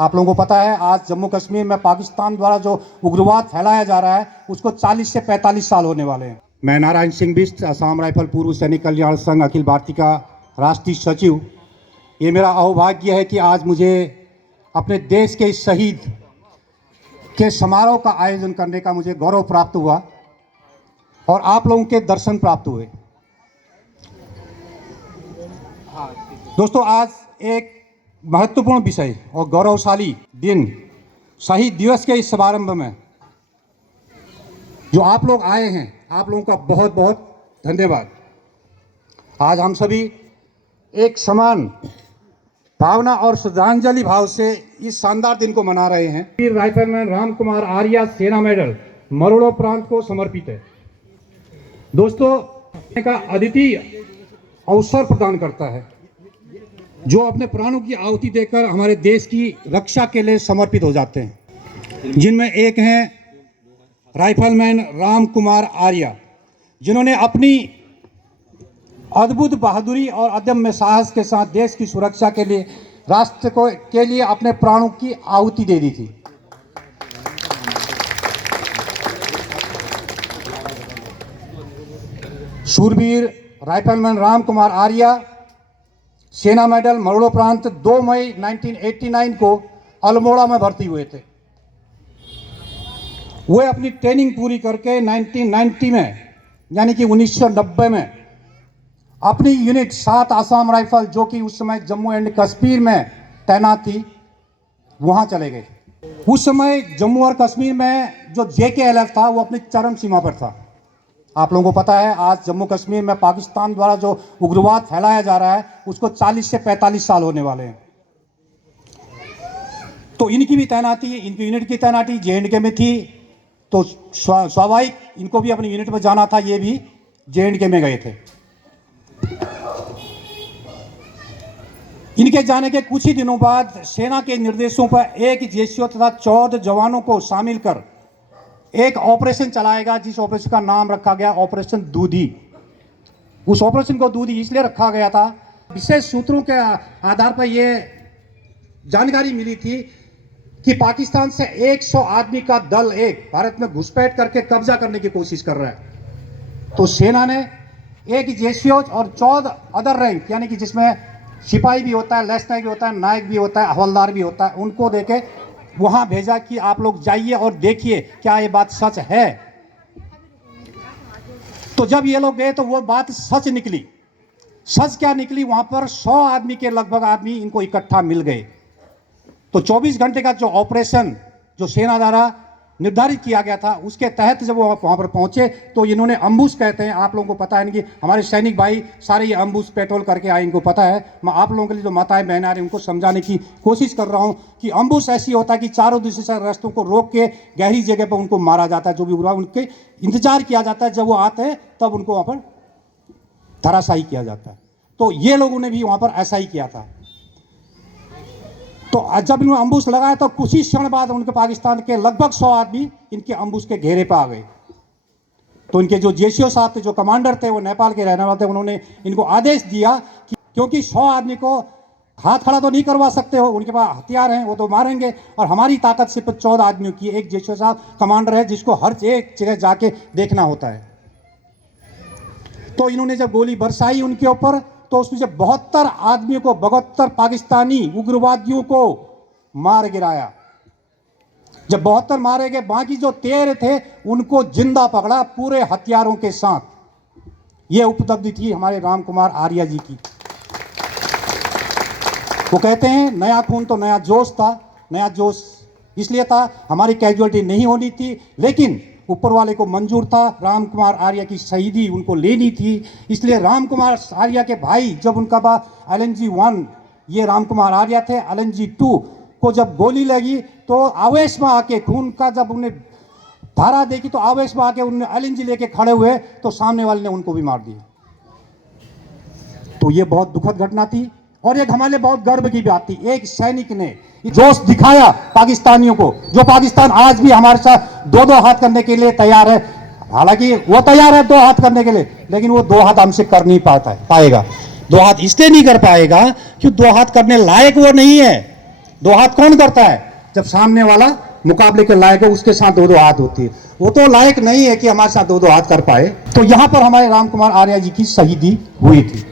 आप लोगों को पता है आज जम्मू कश्मीर में पाकिस्तान द्वारा जो उग्रवाद फैलाया जा रहा है उसको 40 से 45 साल होने वाले हैं। मैं नारायण सिंह बिष्ट, असम राइफल पूर्व सैनिक कल्याण संघ अखिल भारतीय का राष्ट्रीय सचिव। ये मेरा सौभाग्य है कि आज मुझे अपने देश के शहीद के समारोह का आयोजन करने का मुझे गौरव प्राप्त हुआ और आप लोगों के दर्शन प्राप्त हुए। दोस्तों, आज एक महत्वपूर्ण विषय और गौरवशाली दिन शहीद दिवस के इस समारंभ में जो आप लोग आए हैं, आप लोगों का बहुत बहुत धन्यवाद। आज हम सभी एक समान भावना और श्रद्धांजलि भाव से इस शानदार दिन को मना रहे हैं। वीर राइफलमैन राम कुमार आर्या सेना मेडल मरोड़ो प्रांत को समर्पित है। दोस्तों, का अद्वितीय अवसर प्रदान करता है जो अपने प्राणों की आहुति देकर हमारे देश की रक्षा के लिए समर्पित हो जाते हैं, जिनमें एक हैं राइफलमैन राम कुमार आर्या, जिन्होंने अपनी अद्भुत बहादुरी और अदम्य साहस के साथ देश की सुरक्षा के लिए राष्ट्र को के लिए अपने प्राणों की आहुति दे दी थी। शूरवीर राइफलमैन राम कुमार आर्या सेना मेडल मरोड़ो प्रांत 2 मई 1989 को अल्मोड़ा में भर्ती हुए थे। वे अपनी ट्रेनिंग पूरी करके 1990 में यानी कि 1990 में अपनी यूनिट 7 आसाम राइफल, जो कि उस समय जम्मू एंड कश्मीर में तैनात थी, वहां चले गए। उस समय जम्मू और कश्मीर में जो JKLF था वो अपनी चरम सीमा पर था। आप लोगों को पता है आज जम्मू कश्मीर में पाकिस्तान द्वारा जो उग्रवाद फैलाया जा रहा है उसको 40 से 45 साल होने वाले हैं। तो इनकी भी तैनाती, इनकी यूनिट की तैनाती JNK में थी, तो स्वाभाविक इनको भी अपनी यूनिट में जाना था। ये भी JNK में गए थे। इनके जाने के कुछ ही दिनों बाद सेना के निर्देशों पर एक JCO तथा 14 जवानों को शामिल कर एक ऑपरेशन चलाएगा, जिस ऑपरेशन का नाम रखा गया ऑपरेशन दूधी। उस ऑपरेशन को दूधी इसलिए रखा गया था, विशेष सूत्रों के आधार पर यह जानकारी मिली थी कि पाकिस्तान से 100 आदमी का दल एक भारत में घुसपैठ करके कब्जा करने की कोशिश कर रहा है। तो सेना ने एक JCO और 14 अदर रैंक, यानी कि जिसमें सिपाही भी होता है, लेफ्टिनेंट भी होता है, नायक भी होता है, हवलदार भी होता है, उनको देके वहां भेजा कि आप लोग जाइए और देखिए क्या ये बात सच है। तो जब ये लोग गए तो वो बात सच निकली। सच क्या निकली? वहां पर 100 आदमी के लगभग आदमी इनको इकट्ठा मिल गए। तो 24 घंटे का जो ऑपरेशन जो सेना द्वारा निर्धारित किया गया था उसके तहत जब वो वहां पर पहुंचे तो इन्होंने अम्बुश, कहते हैं, आप लोगों को पता है कि हमारे सैनिक भाई सारे ये अम्बुश पेट्रोल करके आए, इनको पता है। मैं आप लोगों के लिए जो माताएं बहन आ रही उनको समझाने की कोशिश कर रहा हूं कि अम्बुश ऐसी होता है कि चारों दिशा से रास्तों को रोक के गहरी जगह पर उनको मारा जाता है। जो भी हुआ उनके इंतजार किया जाता है, जब वो आते हैं तब उनको वहां पर धराशायी किया जाता है। तो ये लोगों ने भी वहां पर ऐसा ही किया था। तो जब इन्होंने अम्बुश लगाया तो कुछ ही क्षण बाद उनके पाकिस्तान के लगभग 100 आदमी इनके अम्बुश के घेरे पर आ गए। तो इनके जो JCO साहब थे, जो कमांडर थे, वो नेपाल के रहने वाले थे, उन्होंने इनको आदेश दिया कि क्योंकि 100 आदमी को हाथ खड़ा तो नहीं करवा सकते हो, उनके पास हथियार हैं, वो तो मारेंगे, और हमारी ताकत सिर्फ 14 आदमियों की। एक JCO साहब कमांडर है जिसको हर एक जगह जाके देखना होता है। तो इन्होंने जब गोली बरसाई उनके ऊपर तो उसमें से 72 आदमियों को, 72 पाकिस्तानी उग्रवादियों को मार गिराया। जब 72 मारे गए, बाकी जो 13 थे उनको जिंदा पकड़ा पूरे हथियारों के साथ। यह उपलब्धि थी हमारे राम कुमार आर्या जी की। वो कहते हैं नया खून तो नया जोश था। नया जोश इसलिए था, हमारी कैजुअलिटी नहीं होनी थी, लेकिन ऊपर वाले को मंजूर था, राम कुमार आर्या की शहीदी उनको लेनी थी। इसलिए राम कुमार आर्या के भाई, जब उनका LNG 1, ये राम कुमार आर्या थे, LNG 2 को जब गोली लगी तो आवेश में आके, खून का जब उन्हें धारा देखी तो आवेश में आके उन्होंने LNG लेके खड़े हुए तो सामने वाले ने उनको भी मार दिया। तो ये बहुत दुखद घटना थी और एक हमारे लिए बहुत गर्व की बात थी। एक सैनिक ने जोश दिखाया पाकिस्तानियों को, जो पाकिस्तान आज भी हमारे साथ 2-2 हाथ करने के लिए तैयार है। हालांकि वो तैयार है 2 हाथ करने के लिए, लेकिन वो 2 हाथ हमसे कर नहीं पाएगा। 2 हाथ इसलिए नहीं कर पाएगा कि 2 हाथ करने लायक वो नहीं है। दो हाथ कौन करता है? जब सामने वाला मुकाबले के लायक है, उसके साथ दो दो हाथ होती है। वो तो लायक नहीं है कि हमारे साथ दो दो हाथ कर पाए। तो यहाँ पर हमारे राम कुमार आर्या जी की शहीदी हुई थी।